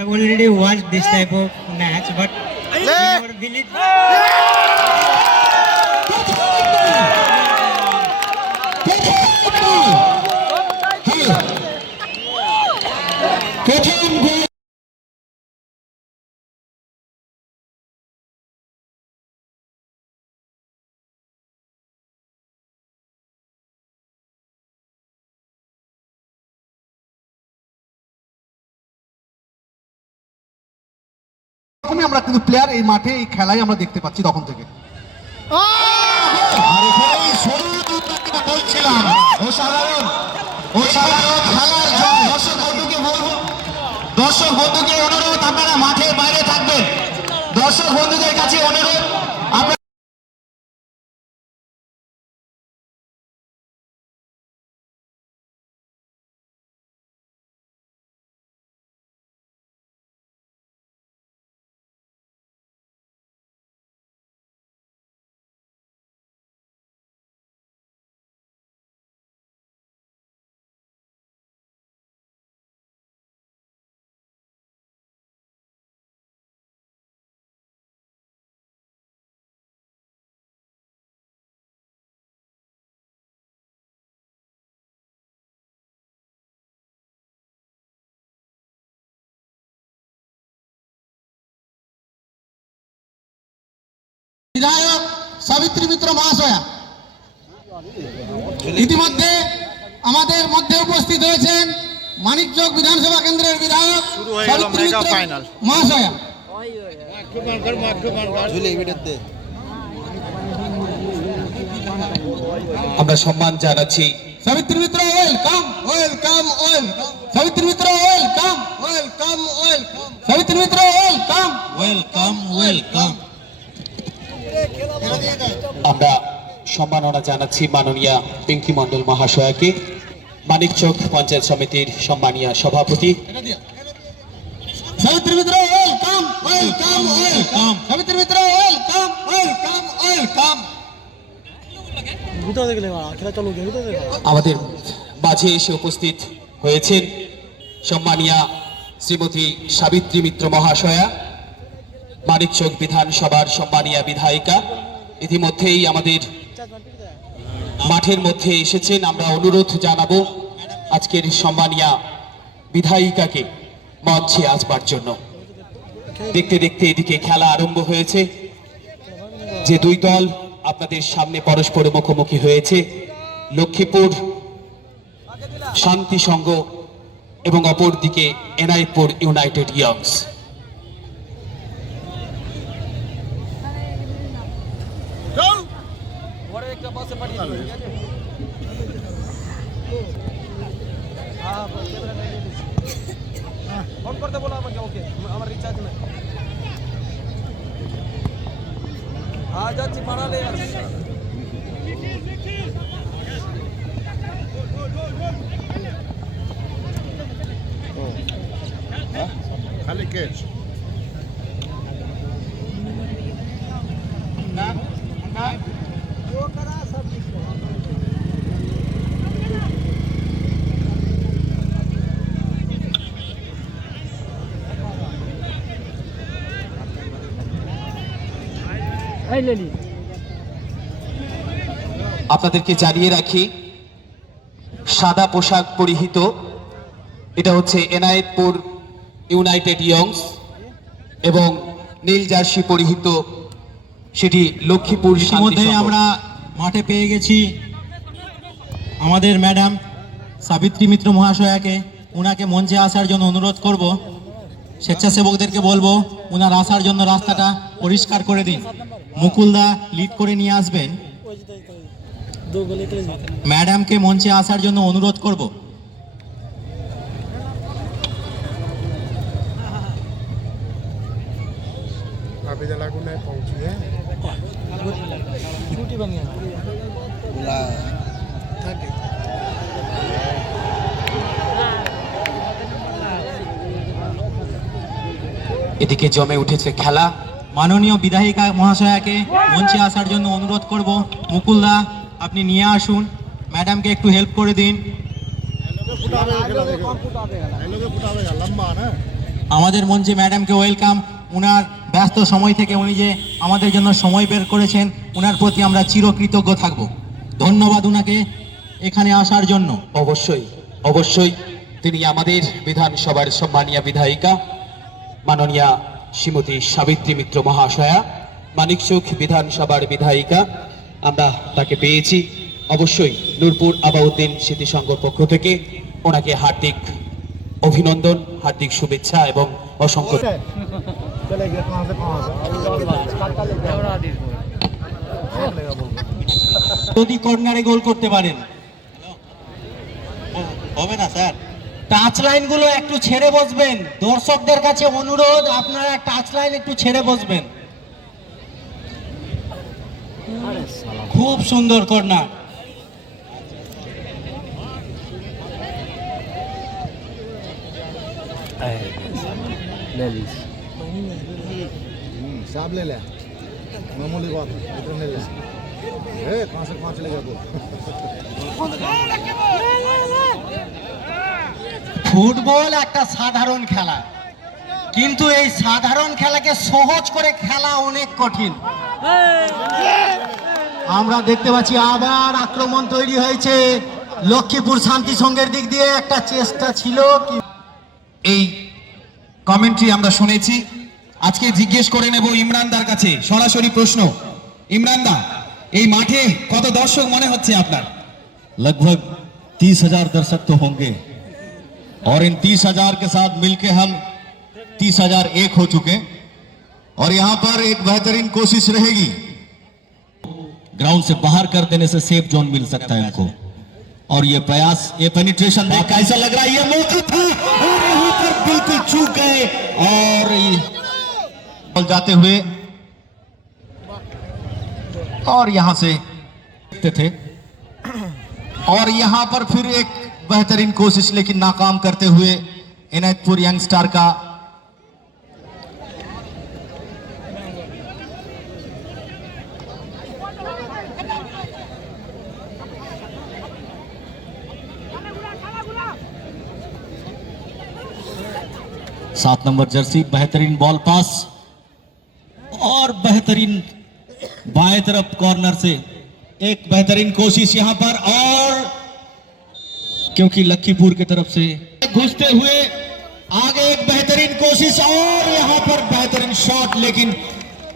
have already watched this type of match, but in our village. আমরা কিন্তু player এই মাঠে এই খেলায় আমরা দেখতে পাচ্ছি তখন থেকে। বলছিলাম অসাধারণ অসাধারণ খেলার জন্য দর্শক বন্ধুকে অনুরোধ আপনারা মাঠের বাইরে থাকবেন। দর্শক বন্ধুদের কাছে অনুরোধ বিধায়ক সাবিত্রী মিত্র মহাশয়া ইতিমধ্যে আমাদের মধ্যে উপস্থিত হয়েছেন মানিকচক বিধানসভা কেন্দ্রের বিধায়ক সাবিত্রী মিত্র মহাশয়া। আমরা সম্মান জানাচ্ছি সাবিত্রী মিত্র ওয়েলকাম ওয়েলকাম ওয়েলকাম সাবিত্রী মিত্র ওয়েলকাম ওয়েলকাম ওয়েলকাম সাবিত্রী মিত্র ওয়েলকাম ওয়েলকাম ওয়েলকাম। আমরা সম্মাননা জানাচ্ছি মাননীয় পিঙ্কি মণ্ডল মহাশয়াকে, মানিকচক পঞ্চায়েত সমিতির সম্মানীয় সভাপতি। সাবিত্রী মিত্র ওয়েলকাম ওয়েলকাম ওয়েলকাম সাবিত্রী মিত্র ওয়েলকাম ওয়েলকাম ওয়েলকাম। আমাদের মাঝে এসে উপস্থিত হয়েছেন সম্মানীয় শ্রীমতী সাবিত্রী মিত্র মহাশয়া, মানিকচক বিধানসভার সম্মানীয় বিধায়িকা। ইতিমধ্যেই আমাদের মাঠের মধ্যে এসেছেন। আমরা অনুরোধ জানাবো আজকের সম্মানীয় বিধায়িকাকে মঞ্চে আসবার জন্য। দেখতে দেখতে এদিকে খেলা আরম্ভ হয়েছে। যে দুই দল আপনাদের সামনে পরস্পর মুখোমুখি হয়েছে, লক্ষ্মীপুর শান্তি সংঘ এবং অপরদিকে এনায়েতপুর ইউনাইটেড ইয়ংস। ফোন করতে বলো আমাকে। ওকে, আমার রিচার্জ নেই। যাচ্ছি পাড়ালে খালি ক্যাচ আপনাদেরকে জানিয়ে রাখি, সাদা পোশাক পরিহিত এটা হচ্ছে এনায়েতপুর ইউনাইটেড ইয়ংস এবং নীল জার্সি পরিহিত সেটি লক্ষ্মীপুর। ইতিমধ্যে আমরা মাঠে পেয়ে গেছি আমাদের ম্যাডাম সাবিত্রী মিত্র মহাশয়াকে। ওনাকে মঞ্চে আসার জন্য অনুরোধ করব। স্বেচ্ছাসেবকদেরকে বলবো ওনার আসার জন্য রাস্তাটা পরিষ্কার করে দিন। মুকুলদা লিড করে নিয়ে আসবেন। ম্যাডামকে মঞ্চে আসার জন্য অনুরোধ করব। अभी लागू नहीं पहुंची है छुट्टी बन गया এদিকে জমে উঠেছে খেলা। মাননীয় বিধায়িকা মহাশয়াকে মঞ্চে আসার জন্য অনুরোধ করব। মুকুলদা আপনি নিয়ে আসুন, ম্যাডামকে একটু হেল্প করে দিন। लंबा ना আমাদের মঞ্চে ম্যাডামকে ওয়েলকাম। ওনার ব্যস্ত সময় থেকে উনি যে আমাদের জন্য সময় বের করেছেন, ওনার প্রতি আমরা চিরকৃতজ্ঞ থাকব। ধন্যবাদ ওনাকে এখানে আসার জন্য। অবশ্যই অবশ্যই তিনি আমাদের বিধানসভার সম্মানীয় বিধায়িকা মাননীয়া শ্রীমতী সাবিত্রী মিত্র মহাশয়া, মানিকচক বিধানসভার বিধায়িকা। আমরা তাকে পেয়েছি। অবশ্যই নূরপুর আবাউদ্দিন স্মৃতি সংঘর পক্ষ থেকে ওনাকে হার্দিক অভিনন্দন, হার্দিক শুভেচ্ছা এবং অসংখ্য যদি কর্নারে গোল করতে পারেন। হবে না স্যার। টাচ লাইন গুলো একটু ছেড়ে বসবেন। দর্শকদের কাছে অনুরোধ, আপনারা টাচ লাইন একটু ছেড়ে বসবেন। খুব সুন্দর কর্নার। साहब ले ले मामूली बात है इतना ले ले कहां से कहां चले गया बोल ফুটবল একটা সাধারণ খেলা, কিন্তু এই সাধারণ খেলাকে সহজ করে খেলা অনেক কঠিন। আমরা দেখতে পাচ্ছি আবার আক্রমণ তৈরি হয়েছে লক্ষ্মীপুর শান্তি সংঘের দিক দিয়ে। একটা চেষ্টা ছিল, এই কমেন্ট্রি আমরা শুনেছি। আজকে জিজ্ঞেস করে নেব ইমরানদার কাছে সরাসরি প্রশ্ন। ইমরানদা, এই মাঠে কত দর্শক মনে হচ্ছে আপনার? लगभग 30,000 दर्शक तो होंगे और इन 30,000 के साथ मिलके हम 30,001 हो चुके और यहाँ पर एक बेहतरीन कोशिश रहेगी। ग्राउंड से बाहर कर देने से सेफ जोन मिल सकता है इनको और ये प्रयास, ये पेनिट्रेशन देख कैसा लग रहा है। ये मौका था और यहाँ पर बिल्कुल चूक गए और जाते हुए और यहाँ से देखते थे और यहाँ पर फिर एक बेहतरीन कोशिश लेकिन नाकाम करते हुए इनायतपुर यंगस्टार का सात नंबर जर्सी, बेहतरीन बॉल पास और बेहतरीन बाएं तरफ कॉर्नर से एक बेहतरीन कोशिश यहां पर और क्योंकि लखीपुर की तरफ से घुसते हुए आगे एक बेहतरीन कोशिश और यहां पर बेहतरीन शॉट, लेकिन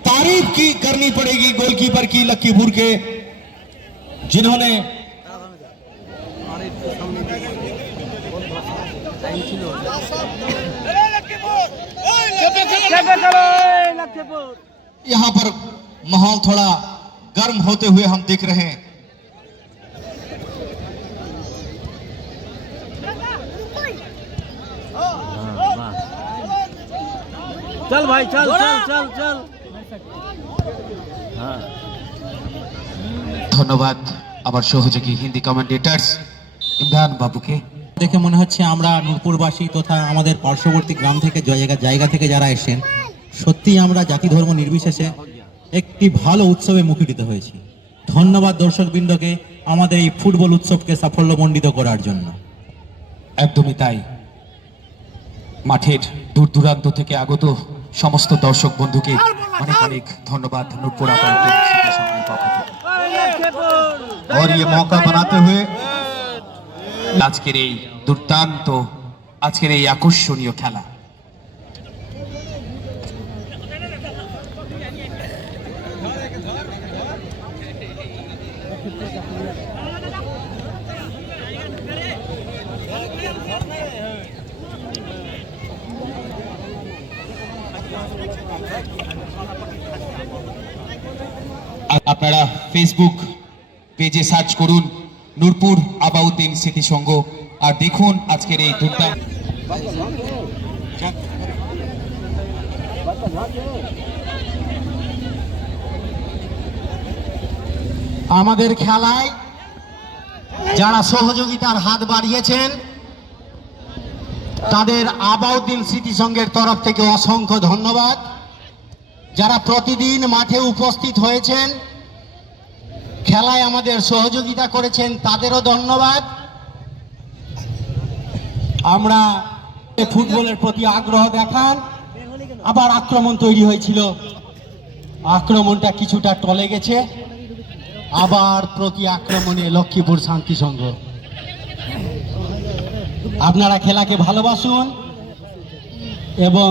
तारीफ की करनी पड़ेगी गोलकीपर की लखीपुर के, जिन्होंने यहां पर माहौल थोड़ा गर्म होते हुए हम देख रहे हैं। चल भाई चल चल चल चल ধন্যবাদ আমার সহযোগী হিন্দি কমেন্টেটরস ইমরান বাবুকে। দেখে মনে হচ্ছে আমরা নূরপুরবাসী তথা আমাদের পার্শ্ববর্তী গ্রাম থেকে জায়গা থেকে যারা এসেছেন, সত্যিই আমরা জাতি ধর্ম নির্বিশেষে একটি ভালো উৎসবে মুখরিত হয়েছি। ধন্যবাদ দর্শকবৃন্দকে আমাদের এই ফুটবল উৎসবকে সাফল্যমণ্ডিত করার জন্য। একদমই তাই। মাঠের দূর দূরান্ত থেকে আগত সমস্ত দর্শক বন্ধুকে অনেক অনেক ধন্যবাদ নূরপুর আবাউদ্দিন স্মৃতি সংঘের পক্ষ থেকে। और ये मौका बनाते हुए আজকের এই দুর্দান্ত, আজকের এই আকর্ষণীয় খেলা। আপনারা ফেসবুক পেজে সার্চ করুন নূরপুর আবাউদ্দিন স্মৃতি সংঘ আর দেখুন আজকের এই দুর্দান্ত। আমাদের খেলায় যারা সহযোগিতার হাত বাড়িয়েছেন তাদের আবাউদ্দিন স্মৃতি সংঘের তরফ থেকে অসংখ্য ধন্যবাদ। যারা প্রতিদিন মাঠে উপস্থিত হয়েছেন, খেলায় আমাদের সহযোগিতা করেছেন, তাদেরও ধন্যবাদ। আমরা ফুটবলের প্রতি আগ্রহ দেখান। আবার আক্রমণ তৈরি হয়েছিল, আক্রমণটা কিছুটা টলে গেছে, আবার প্রতি আক্রমণে লক্ষ্মীপুর শান্তি সংঘ। আপনারা খেলাকে ভালোবাসুন এবং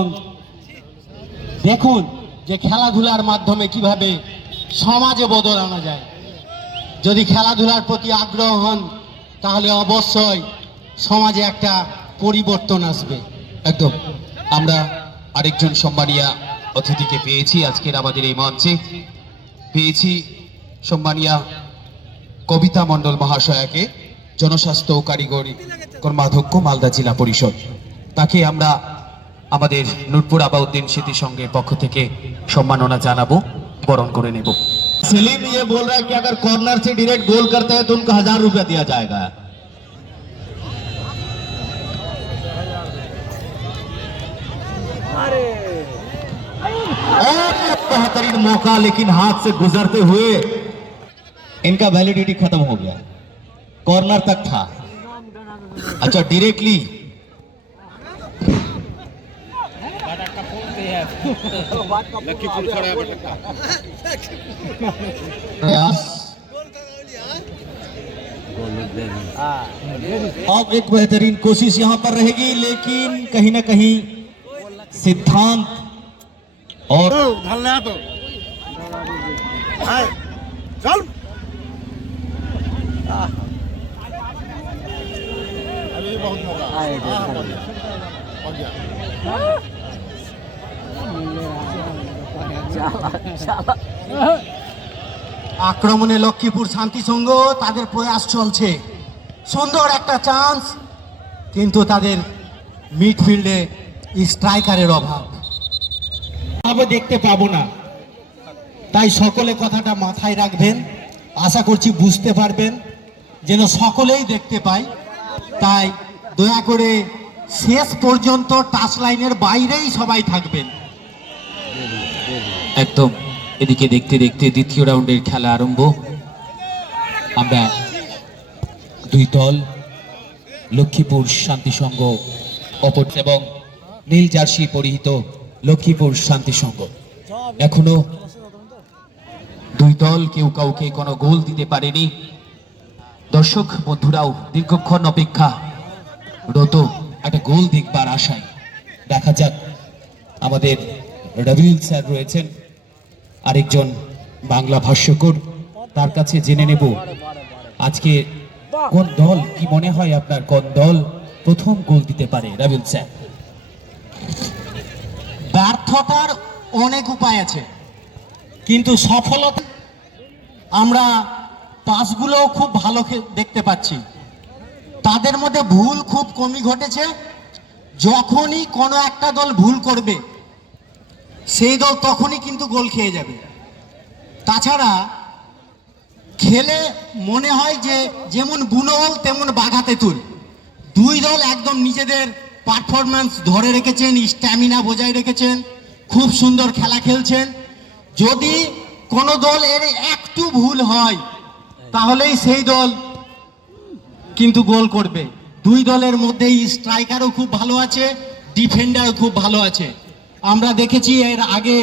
দেখুন যে খেলাধুলার মাধ্যমে কিভাবে সমাজে বদল আনা যায়। যদি খেলাধুলার প্রতি আগ্রহ হন তাহলে অবশ্যই সমাজে একটা পরিবর্তন আসবে। একদম। আমরা আরেকজন সম্মানীয় অতিথিকে পেয়েছি আজকের আমাদের এই মঞ্চে, পেয়েছি সম্মানীয় কবিতা মণ্ডল মহাশয়াকে, জনস্বাস্থ্য ও কারিগরি কর্মাধ্যক্ষ মালদা জেলা পরিষদ। তাকে আমরা আমাদের নূরপুর আবাউদ্দিন স্মৃতি সংঘের পক্ষ থেকে সম্মাননা জানাবো, বরণ করে নেব। सलीम ये बोल रहा है कि अगर कॉर्नर से डायरेक्ट गोल करते हैं तो उनको 1000 रुपया दिया जाएगा। और बेहतरीन मौका लेकिन हाथ से गुजरते हुए इनका वैलिडिटी खत्म हो गया, कॉर्नर तक था। अच्छा डायरेक्टली प्रयास। अब एक बेहतरीन कोशिश यहां पर रहेगी, लेकिन कहीं ना कहीं सिद्धांत और चल अभी बहुत मौका पड़ गया। আক্রমণে লক্ষ্মীপুর শান্তি সংঘ, তাদের প্রয়াস চলছে, সুন্দর একটা চান্স, কিন্তু তাদের মিডফিল্ডে স্ট্রাইকারের অভাব দেখতে পাবো না। তাই সকলে কথাটা মাথায় রাখবেন, আশা করছি বুঝতে পারবেন, যেন সকলেই দেখতে পায়। তাই দয়া করে শেষ পর্যন্ত টাচ লাইনের বাইরেই সবাই থাকবেন। একদম। এদিকে দেখতে দেখতে দ্বিতীয় রাউন্ডের খেলা আরম্ভ। আমরা দুই দল, লক্ষ্মীপুর শান্তি সংঘ অপর এবং নীল জার্সি পরিহিত লক্ষ্মীপুর শান্তি সংঘ। এখনো দুই দল কেউ কাউকে কোনো গোল দিতে পারেনি। দর্শক বন্ধুরাও দীর্ঘক্ষণ অপেক্ষা রত একটা গোল দেখবার আশায়। দেখা যাক, আমাদের রবিউল স্যার রয়েছেন, আরেকজন বাংলা ভাষ্যকর, তার কাছে জেনে নেব আজকে কোন দল, কি মনে হয় আপনার কোন দল প্রথম গোল দিতে পারে? রবিউল স্যার। ব্যর্থতার অনেক উপায় আছে, কিন্তু সফলতা আমরা পাসগুলো খুব ভালো দেখতে পাচ্ছি। তাদের মধ্যে ভুল খুব কমই ঘটেছে। যখনই কোনো একটা দল ভুল করবে সেই দল তখনই কিন্তু গোল খেয়ে যাবে। তাছাড়া খেলে মনে হয় যে যেমন বুনোহল তেমন বাঘাতে তুল। দুই দল একদম নিজেদের পারফরম্যান্স ধরে রেখেছেন, স্ট্যামিনা বজায় রেখেছেন, খুব সুন্দর খেলা খেলছেন। যদি কোনো দল এর একটু ভুল হয় তাহলেই সেই দল কিন্তু গোল করবে। দুই দলের মধ্যেই স্ট্রাইকারও খুব ভালো আছে, ডিফেন্ডারও খুব ভালো আছে। আমরা দেখেছি এর আগে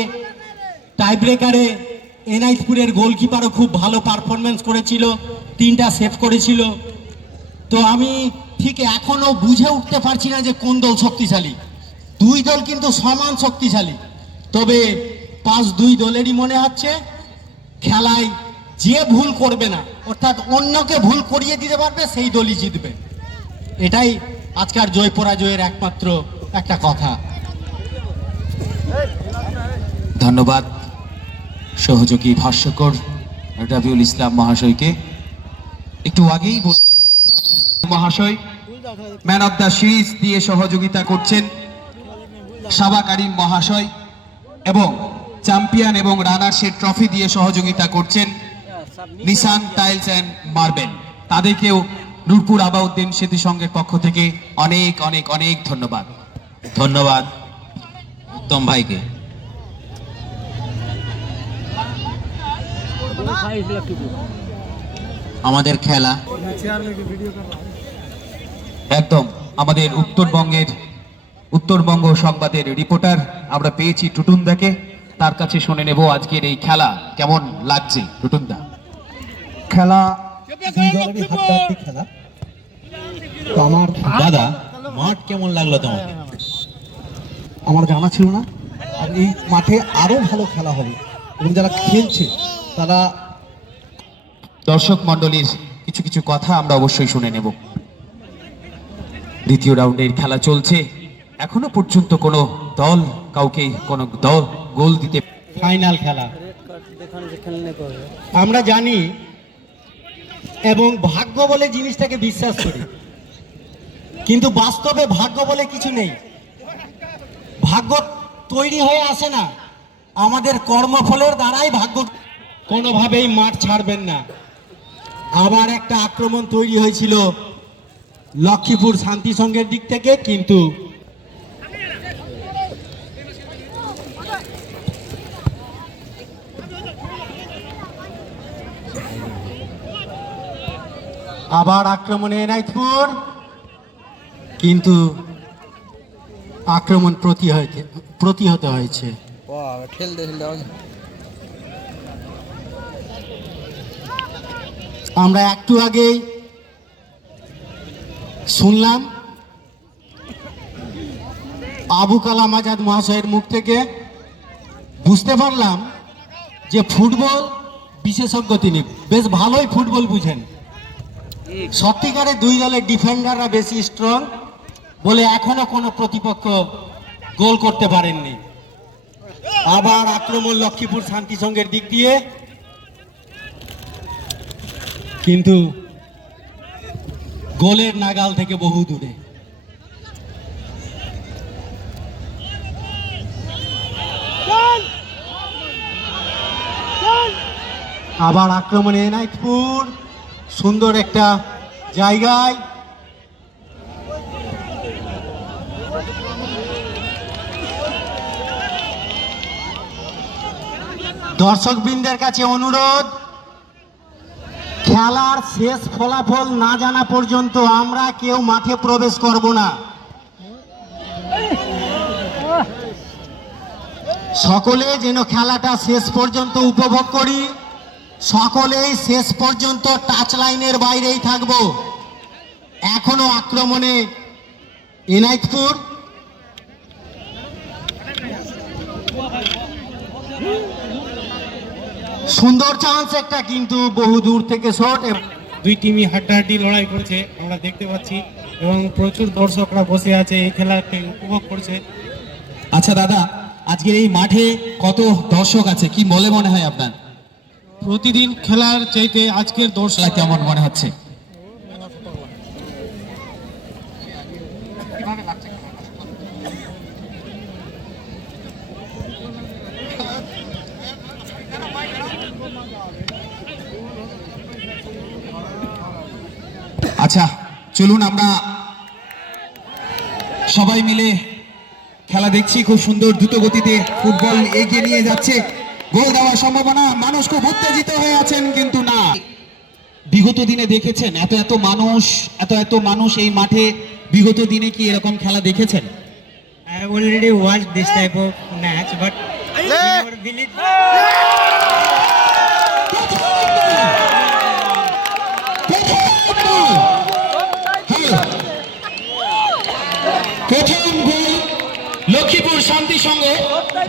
টাই ব্রেকারে এনাইতপুরের গোলকিপারও খুব ভালো পারফরমেন্স করেছিল, 3টা সেভ করেছিল। তো আমি ঠিক এখনো বুঝে উঠতে পারছি না যে কোন দল শক্তিশালী। দুই দল কিন্তু সমান শক্তিশালী, তবে পাস দুই দলেরই মনে হচ্ছে। খেলায় যে ভুল করবে না, অর্থাৎ অন্যকে ভুল করিয়ে দিতে পারবে, সেই দলই জিতবে। এটাই আজকের জয় পরাজয়ের একমাত্র একটা কথা। ধন্যবাদ সহযোগী ভাষ্যকর রবিউল ইসলাম মহাশয়কে। একটু আগেই মহাশয় ম্যান অব দ্য সিরিজ দিয়ে সহযোগিতা করছেন সাবা কারিম মহাশয়, এবং চ্যাম্পিয়ন এবং রানার্সের ট্রফি দিয়ে সহযোগিতা করছেন নিসান টাইলস অ্যান্ড মার্বেল। তাদেরকেও নূরপুর আবাউদ্দিন স্মৃতি সংঘের পক্ষ থেকে অনেক অনেক অনেক ধন্যবাদ। ধন্যবাদ উত্তম ভাইকে। আমাদের খেলা একদম আমাদের উত্তরবঙ্গের উত্তরবঙ্গ সংবাদের রিপোর্টার আমরা পেয়েছি টুটুনদাকে, তার কাছে শুনে নেব আজকের এই খেলা কেমন লাগছে। টুটুনদা, খেলা দুই দলেরই হাড্ডাহাড্ডি খেলা। তো আমার দাদা, মাঠ কেমন লাগলো তোমাকে? আমার জানা ছিল না, আর এই মাঠে আরো ভালো খেলা হবে এবং যারা খেলছে তারা দর্শক মণ্ডলীর কিছু কিছু কথা আমরা অবশ্যই শুনে নেব। দ্বিতীয় রাউন্ডের খেলা চলছে, এখনো পর্যন্ত কোনো দল কাউকে কোনো দল গোল দিতে। ফাইনাল খেলা আমরা জানি এবং ভাগ্য বলে জিনিসটাকে বিশ্বাস করি, কিন্তু বাস্তবে ভাগ্য বলে কিছু নেই। ভাগ্য তৈরি হয়ে আসে না, আমাদের কর্মফলের দ্বারাই ভাগ্য। কোনোভাবেই মাঠ ছাড়বেন না। আবার একটা আক্রমণ তৈরি হয়েছিল লক্ষ্মীপুর শান্তি সংঘের দিক থেকে, কিন্তু আবার আক্রমণে এনায়তপুর, কিন্তু আক্রমণ প্রতিহত হয়েছে। আমরা একটু আগেই শুনলাম আবু কালাম আজাদ মহাশয়ের মুখ থেকে, বুঝতে পারলাম যে ফুটবল বিশেষজ্ঞ তিনি, বেশ ভালোই ফুটবল বুঝেন। সত্যিকারে দুই দলের ডিফেন্ডাররা বেশি স্ট্রং বলে এখনো কোনো প্রতিপক্ষ গোল করতে পারেননি। আবার আক্রমণ লক্ষ্মীপুর শান্তি সংঘের দিক দিয়ে, কিন্তু গোলের নাগাল থেকে বহু দূরে। আবার আক্রমণে এনায়তপুর, সুন্দর একটা জায়গায় দর্শকবৃন্দের কাছে অনুরোধ, খেলার শেষ ফলাফল না জানা পর্যন্ত আমরা কেউ মাঠে প্রবেশ করব না। সকলে যেন খেলাটা শেষ পর্যন্ত উপভোগ করি, সকলেই শেষ পর্যন্ত টাচ লাইনের বাইরেই থাকব। এখনো আক্রমণে এনায়তপুর, সুন্দর চান্স একটা, কিন্তু বহু দূর থেকে শট। দুই টিমই হাড্ডাহাড্ডি লড়াই করছে আমরা দেখতে পাচ্ছি, এবং প্রচুর দর্শকরা বসে আছে এই খেলাকে উপভোগ করছে। আচ্ছা দাদা, আজকের এই মাঠে কত দর্শক আছে, কি বলে মনে হয় আপনার? প্রতিদিন খেলার চাইতে আজকের দর্শক কেমন মনে হচ্ছে? আচ্ছা চলুন, আমরা সবাই মিলে খেলা দেখছি, খুব সুন্দর দ্রুত গতিতে ফুটবল এগিয়ে নিয়ে যাচ্ছে, গোল দেওয়ার সম্ভাবনা, মানুষ খুব উত্তেজিত হয়ে আছেন, কিন্তু না। বিগত দিনে দেখেছেন এত মানুষ এই মাঠে, বিগত দিনে কি এরকম খেলা দেখেছেন? I have already watched this type of match, but in our village, প্রথম গোল লক্ষ্মীপুর শান্তি সংঘ,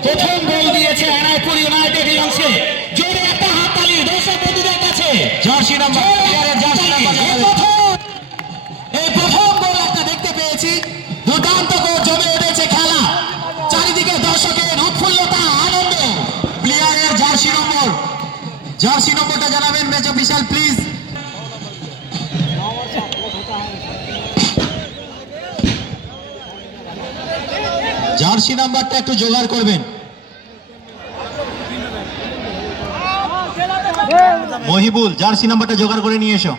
প্রথম গোল দিয়েছে এনায়তপুর ইউনাইটেড ইয়ংসকে। জোরে একটা হাততালি দর্শক বন্ধুদের কাছে। জার্সি নাম্বার, এই প্রথম গোল একটা দেখতে পেয়েছি, দুর্দান্ত গোল, জমে উঠেছে খেলা, চারিদিকে দর্শকের উৎফুল্লতা, আনন্দ। প্লেয়ারের জার্সি নম্বরটা জানাবেন মেজর বিশাল প্লিজ। জার্সি নাম্বারটা একটু জোগাড় করবেন। মহিবুল, জার্সি নাম্বারটা জোগাড় করে নিয়ে এসো।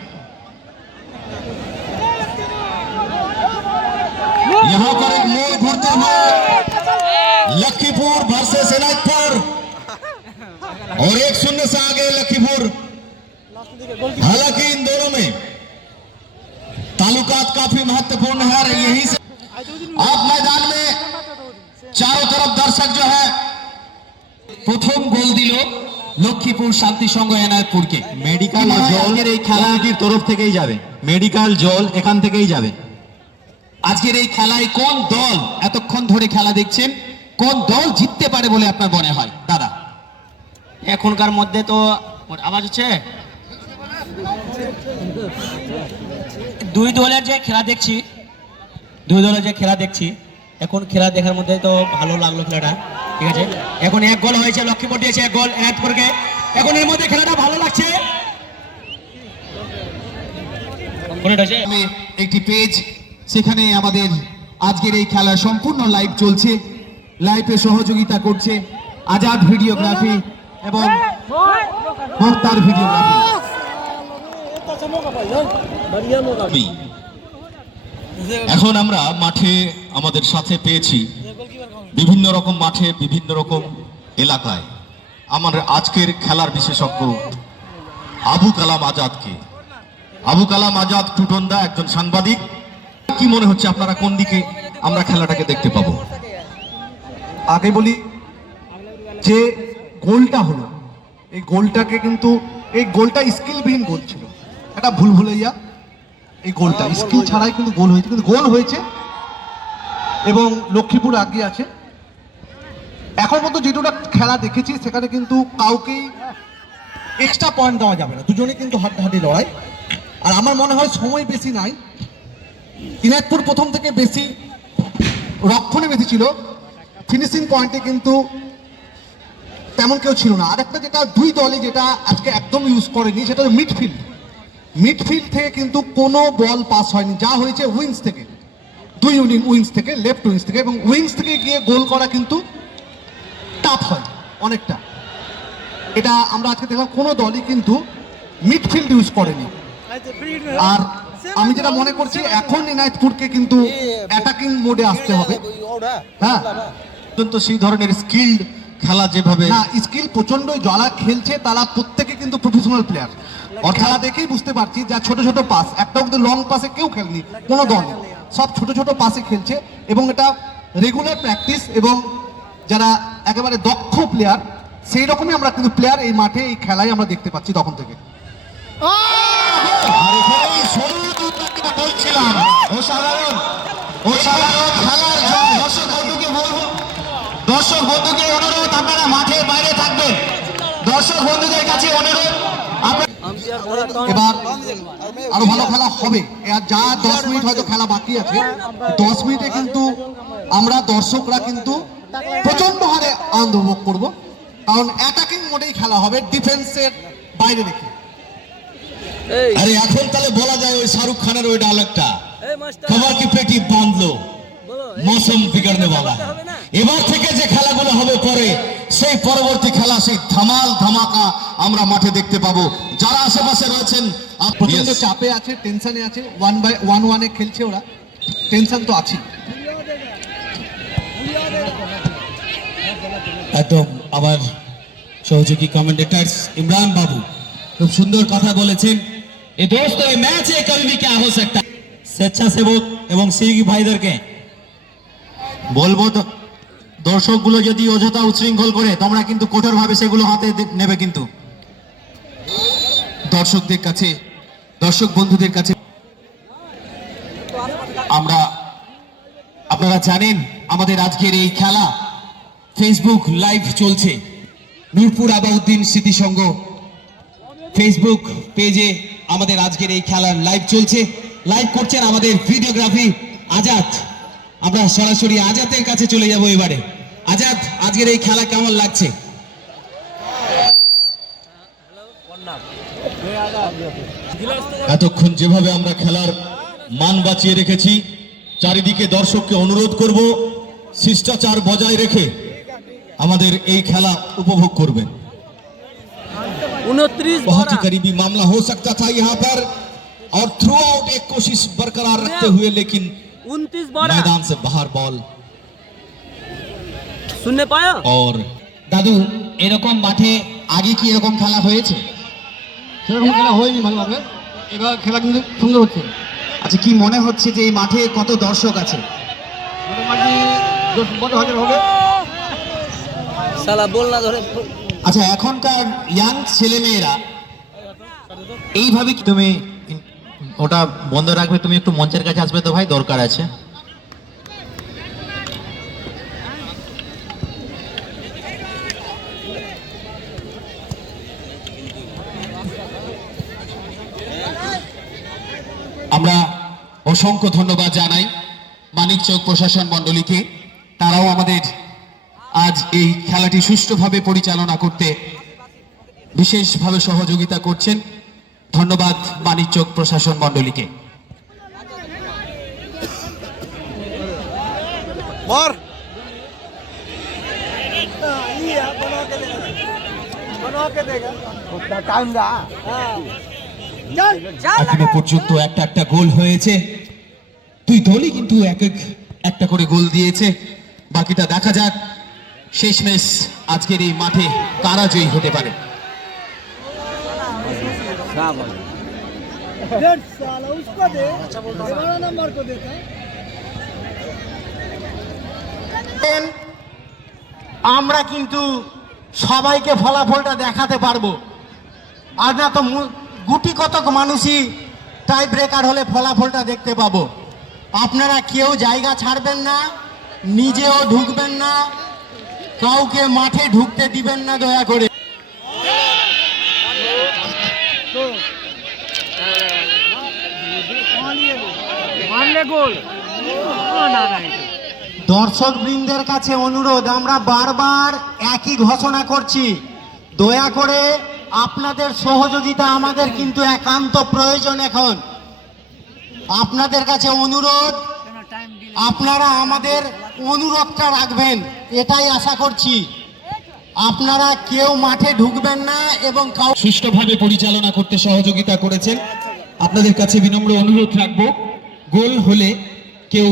यहाँ पर एक मोड़ घूरते हुए लखीपुर वर्सेस एनायतपुर, और 1-0 से आगे लखीपुर। हालांकि इन दोनों में ताल्लुकात काफी महत्वपूर्ण है, यहीं से आप मैदान में चारों तरफ दर्शक जो है প্রথম গোল দিল লক্ষ্মীপুর শান্তি সংঘ এনায়তপুরকে। মেডিকেল কি মনে হয় জল আজকের এই খেলা কমিটির তরফ থেকেই যাবে, মেডিকেল জল এখান থেকেই যাবে। আজকের এই খেলায় কোন দল এতক্ষণ ধরে খেলা দেখছেন, কোন দল জিততে পারে বলে আপনার মনে হয় দাদা? এখনকার মধ্যে তো আওয়াজ হচ্ছে দুই দলের যে খেলা দেখছি এখন খেলা দেখার মধ্যে তো ভালো লাগলো খেলাটা, ঠিক আছে। এখন এক গোল হয়েছে, লক্ষ্মীপুর দিয়েছে এক গোল এনায়তপুরকে, এখন এর মধ্যে খেলাটা ভালো লাগছে। আমি একটি পেজ, সেখানে আমাদের আজকের এই খেলা সম্পূর্ণ লাইভ চলছে। লাইভে সহযোগিতা করছে আজাদ ভিডিওগ্রাফি এবং মুক্তার ভিডিওগ্রাফি। এখন আমরা মাঠে আমাদের সাথে পেয়েছি বিভিন্ন রকম মাঠে বিভিন্ন রকম এলাকায় আমার আজকের খেলার বিশেষজ্ঞ আবু কালাম আজাদকে। আবু কালাম আজাদ টুটনদা একজন সাংবাদিক। কি মনে হচ্ছে আপনারা কোন দিকে আমরা খেলাটাকে দেখতে পাবো? আগে বলি যে গোলটা হলো, এই গোলটাকে কিন্তু এই গোলটা স্কিলবিহীন গোল ছিল, একটা ভুল ভুলাইয়া। এই গোলটা স্কিল ছাড়াই কিন্তু গোল হয়েছে, কিন্তু গোল হয়েছে এবং লক্ষ্মীপুর এগিয়ে আছে। এখন পর্যন্ত যেটুকু খেলা দেখেছি সেখানে কিন্তু কাউকেই এক্সট্রা পয়েন্ট দেওয়া যাবে না, দুজনে কিন্তু হাড্ডাহাড্ডি লড়াই। আর আমার মনে হয় সময় বেশি নাই, এনায়তপুর প্রথম থেকে বেশি রক্ষণে বেশি ছিল, ফিনিশিং পয়েন্টে কিন্তু তেমন কেউ ছিল না। আরেকটা যেটা দুই দলই যেটা আজকে একদম ইউজ করেনি সেটা হলো মিডফিল্ড। মিডফিল্ড থেকে কিন্তু কোনো বল পাস হয়নি, যা হয়েছে উইংস থেকে, দুই উইংস থেকে, লেফট উইংস থেকে, এবং উইংস থেকে গিয়ে গোল করা কিন্তু টাফ হয় অনেকটা। এটা আমরা আজকে দেখলাম কোনো দলই কিন্তু মিডফিল্ড ইউজ করেনি। আর আমি যেটা মনে করছি এখন এনায়তপুরকে কিন্তু অ্যাটাকিং মোডে আসতে হবে। হ্যাঁ, অত্যন্ত সেই ধরনের স্কিল্ড খেলা যেভাবে না স্কিল প্রচন্ড, যারা খেলছে তারা প্রত্যেকে কিন্তু প্রফেশনাল প্লেয়ার। খেলা দেখেই বুঝতে পারছি, যা ছোট ছোট পাস, একটাও কিন্তু লং পাসে কেউ খেলেনি কোনো দল, সব ছোট ছোট পাসে খেলছে এবং এটা রেগুলার প্র্যাকটিস। এবং যারা একেবারে দক্ষ প্লেয়ার সেই রকমই আমরা কিন্তু প্লেয়ার এই মাঠে এই খেলায় আমরা দেখতে পাচ্ছি তখন থেকে। আর এখানেই বলছিলাম অসাধারণ অসাধারণ খেলার জয়। দর্শক বন্ধুকে বলবো, দর্শক বন্ধুকে অনুরোধ আপনারা মাঠের বাইরে থাকবেন। দর্শক বন্ধুদের কাছে অনুরোধ, এবার আরো ভালো খেলা হবে। আর যা 10 মিনিট হয়তো খেলা বাকি আছে, 10 মিনিটে কিন্তু আমরা দর্শকরা কিন্তু প্রচন্ড হারে আনন্দ উপভোগ করবো, কারণ অ্যাটাকিং মোডেই খেলা হবে, ডিফেন্সের বাইরে রেখে। আরে এখন তাহলে বলা যায় ওই শাহরুখ খানের ওই ডায়লগটা, খবর কি পেটি বাঁধলো মৌসুম বিগড়নে वाला। এবার থেকে যে খেলাগুলো হবে পরে, সেই পরবর্তী খেলা, সেই ধামাল ধামাকা আমরা মাঠে দেখতে পাবো। যারা আশেপাশে রয়েছেন প্রচন্ড চাপে আছে, টেনশনে আছে, 1-1 খেলছে ওরা, টেনশন তো আছে। একদম আমার সহযোগী কমেন্টেটর ইমরান বাবু খুব সুন্দর কথা বলেছেন। এই দোস্ত এই ম্যাচে কবি भी क्या हो सकता है। স্বেচ্ছাসেবক এবং সিগ ভাইদেরকে বলবো, তো দর্শকগুলো যদি অযথা উচ্ছৃঙ্খল করে তোমরা কিন্তু কঠোরভাবে সেগুলো হাতে নেবে। কিন্তু দর্শকদের কাছে, দর্শক বন্ধুদের কাছে আমরা, আপনারা জানেন আমাদের আজকের এই খেলা ফেসবুক লাইভ চলছে। নূরপুর আবাউদ্দিন স্মৃতি সংঘ ফেসবুক পেজে আমাদের আজকের এই খেলার লাইভ চলছে। লাইভ করছেন আমাদের ভিডিওগ্রাফি আজাদ। আমরা সরাসরি আজাদের কাছে চলে যাব এবারে। আজাদ, আজকের এই খেলা কেমন লাগছে? এতক্ষণ যেভাবে আমরা খেলার মান বাঁচিয়ে রেখেছি, চারিদিকে দর্শককে অনুরোধ করব শিষ্টাচার বজায় রেখে আমাদের এই খেলা উপভোগ করবেন। 29 बहुत ही करीबी मामला हो सकता था यहाँ पर, और थ्रू आउट एक कोशिश बरकरार रखते हुए, लेकिन 29 12 मैदान से बाहर बॉल। सुनने पाया। और দাদু, এরকম মাঠে আগে কি এরকম খেলা হয়েছে? সেরকম খেলা হয়নি ভালোভাবে, এবার খেলা কিন্তু সুন্দর হচ্ছে। আচ্ছা, কি মনে হচ্ছে যে এই মাঠে কত দর্শক আছে? মোটামুটি আচ্ছা, এখনকার ইয়াং ছেলেমেয়েরা এইভাবে তুমি ওটা বন্ধ রাখবে, তুমি একটু মঞ্চের কাছে আসবে তো ভাই, দরকার আছে। আমরা অসংখ্য ধন্যবাদ জানাই মানিকচক প্রশাসন মণ্ডলীকে। তারাও আমাদের আজ এই খেলাটি সুষ্ঠুভাবে পরিচালনা করতে বিশেষভাবে সহযোগিতা করছেন। ধন্যবাদ মানিকচক প্রশাসন মণ্ডলীকে। এখনো পর্যন্ত একটা গোল হয়েছে, দুই দলই কিন্তু একটা করে গোল দিয়েছে। বাকিটা দেখা যাক শেষমেশ আজকের এই মাঠে কারা জয়ী হতে পারে। আমরা কিন্তু সবাইকে ফলাফলটা দেখাতে পারবো, আর না তো গুটি কতক মানুষই টাই ব্রেকার হলে ফলাফলটা দেখতে পাবো। আপনারা কেউ জায়গা ছাড়বেন না, নিজেও ঢুকবেন না, কাউকে মাঠে ঢুকতে দিবেন না দয়া করে। দর্শক বৃন্দের কাছে অনুরোধ, আমরা বারবার একই ঘোষণা করছি, দয়া করে আপনাদের সহযোগিতা আমাদের কিন্তু একান্ত প্রয়োজন। এখন আপনাদের কাছে অনুরোধ, আপনারা আমাদের অনুরোধটা রাখবেন, এটাই আশা করছি। আপনারা কেউ মাঠে ঢুকবেন না এবং সুষ্ঠুভাবে পরিচালনা করতে সহযোগিতা করেছেন। আপনাদের কাছে বিনম্র অনুরোধ রাখবো, গোল হলে কেউ